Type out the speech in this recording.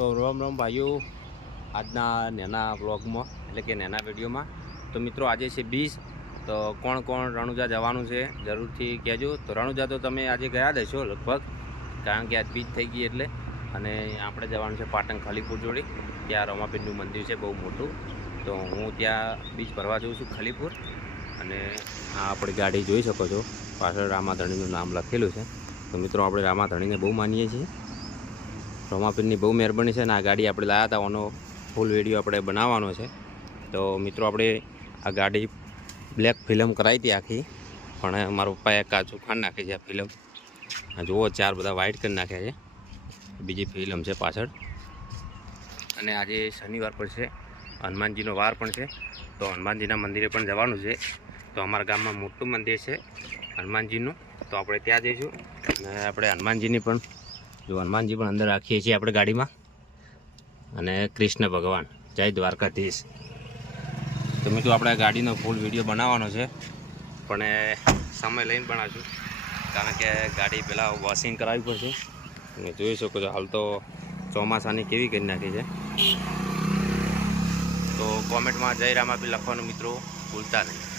તો રામ રામ ભાઈઓ, આજના નેના વ્લોગમાં એટલે કે નેના વિડીયોમાં તો મિત્રો આજે છે 20, તો કોણ કોણ રણુજા જવાનું છે જરૂરથી કહેજો. તો રણુજા તો તમે આજે ગયા દેશો લગભગ, કારણ કે આજ બીજ થઈ ગઈ એટલે. અને આપણે જવાનું છે પાટણ ખલીપુર જોડે, ત્યાં રમાપીરનું મંદિર છે બહુ મોટું. તો હું ત્યાં બીજ ભરવા જઉં છું ખલીપુર. અને આ આપણી ગાડી જોઈ શકો છો, પાછળ રામાધણીનું નામ લખેલું છે. તો મિત્રો આપણે રામાધણીને બહુ માનીએ છીએ, રમાપીરની બહુ મહેરબાની છે. અને આ ગાડી આપણે લાવ્યા હતા, એનો ફૂલ વિડીયો આપણે બનાવવાનો છે. તો મિત્રો આપણે આ ગાડી બ્લેક ફિલ્મ કરાવી હતી આખી, પણ મારા પપ્પાએ કાચું ખાંડ નાખી છે આ ફિલ્મ. આ જુઓ, ચાર બધા વાઇટ કરી નાખ્યા છે. બીજી ફિલ્મ છે પાછળ. અને આજે શનિવાર પણ છે, હનુમાનજીનો વાર પણ છે. તો હનુમાનજીના મંદિરે પણ જવાનું છે. તો અમારા ગામમાં મોટું મંદિર છે હનુમાનજીનું, તો આપણે ત્યાં જઈશું. અને આપણે હનુમાનજીની પણ જો હનુમાનજી પણ અંદર રાખીએ છીએ આપણે ગાડીમાં. અને કૃષ્ણ ભગવાન, જય દ્વારકાધીશ. તો મિત્રો આપણે ગાડીનો ફૂલ વિડીયો બનાવવાનો છે, પણ સમય લઈને બનાવીશું, કારણ કે ગાડી પહેલાં વોશિંગ કરાવવી પડશે. તમે જોઈ શકો છો હાલ તો ચોમાસાની કેવી કરી નાખી છે. તો કોમેન્ટમાં જય રામાપીર લખવાનું મિત્રો ભૂલતા નહીં.